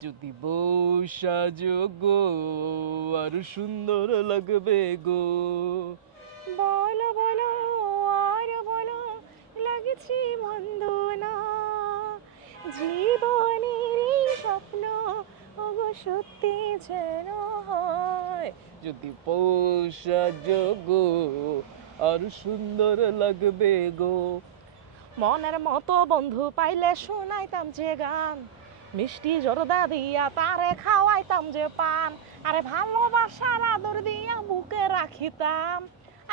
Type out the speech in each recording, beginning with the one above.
যদি বউ সাজগো আরও সুন্দর লাগবে গো। বলো বলো আর বলো লাগছি মন্দ না জীবনের স্বপ্ন ওগো সত্যি যেন হয়। যদি বউ সাজগো আরও সুন্দর লাগবে গো। মনের মতো বন্ধু পাইলে শোনাইতাম যে গান। মিষ্টি জরদা দিয়া তারে খাওয়াইতাম যে পান, আরে ভালোবাসার আদর দিয়া বুকে রাখিতাম।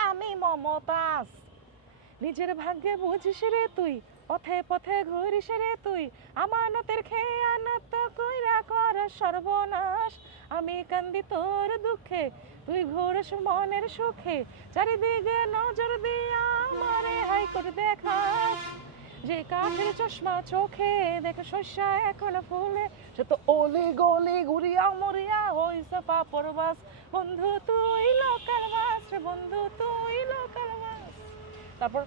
আমি মমতাজ, নিজের ভাগ্যে বুঝিস রে তুই, পথে পথে ঘুরিস রে তুই, আমানতের খেয়ানত কইরা কর সর্বনাশ। আমি কান্দি তোর দুঃখে, তুই ঘুরস মনের সুখে, চারিদিকে নজর দিয়া আমারে হাই করে দেখাস। যে কাঠের চশমা চোখে দেখে শস্যা এখন ফুলে সে তো ওলে গলি ঘুরিয়া মরিয়া হইছে পাপড় বাস বন্ধু তুই লোকাল রে বন্ধু তুই লোকাল বাস তারপর।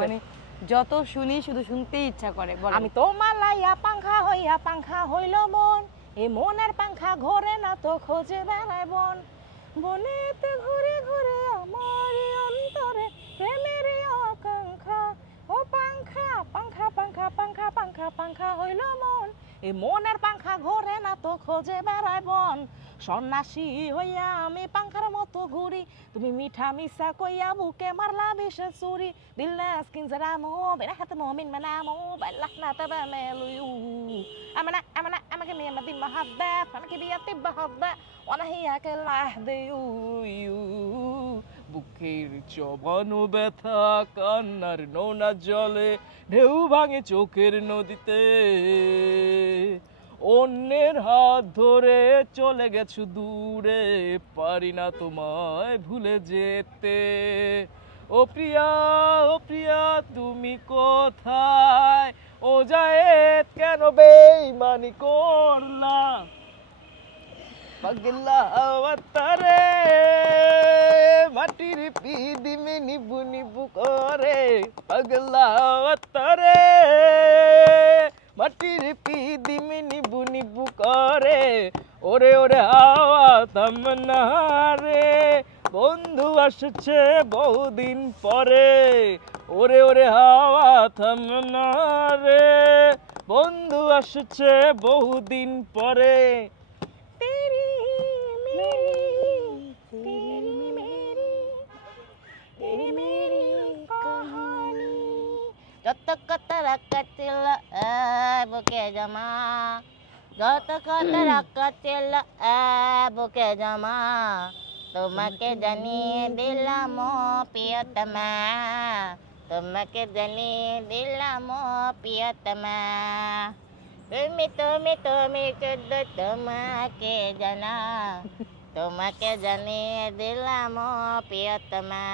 মানে যত শুনি শুধু শুনতেই ইচ্ছা করে। আমি তো মালাইয়া পাংখা হইয়া পাংখা হইল মন এই মনের পাংখা ঘরে না তো খোঁজে বেড়ায় বন বনেতে ঘুরে ঘুরে আমার এই অন্তরে প্রেমের এই আকাঙ্ক্ষা ও পাংখা পাংখা পাংখা পাংখা পাংখা পাংখা হইল মন এই মনের পাংখা ঘোরে না তো খোঁজে বেড়ায় বন। সন্ন্যাসী হইয়া আমি পাংখার মতো তুমি মিঠা মিশা কইয়া বুকে মারলা বিষ চুরি। দিল নাস কিনজারা মো বেনা হাতে মো মিন মানা মো বেলা না তবে মেলুয়ু amana amake mi amadi mahabba amake bi ati bahabba wana hiya ke lahdiyu বুকের চবানো ব্যথা, কান্নার নোনা জলে, ঢেউ ভাঙে চোখের নদীতে। অন্যের হাত ধরে চলে গেছো দূরে, পারি না তোমায় ভুলে যেতে। ও প্রিয়া ও প্রিয়া, তুমি কোথায়? ও যায় কেন বেইমানি করলা? পাগলা আওয়াতারে মাটির পিদিমে নিবু নিবু করে। পাগলা আওয়াতারে মাটির নিবু করে ওরে ওরে হাওয়া তামনা রে বন্ধু আসছে বহুদিন পরে ওরে ওরে হাওয়া থামনা রে বন্ধু আসছে বহুদিন পরে কত কত রাখতে বুকে জমা যত কত রাখাছিল বুকে জমা তোমাকে জানিয়ে দিলাম ও প্রিয়তমা তোমাকে জানিয়ে দিলাম ও প্রিয়তমা তুমি তুমি তুমি শুদ্ধ তোমাকে জানা তোমাকে জানিয়ে দিলাম ও প্রিয়তমা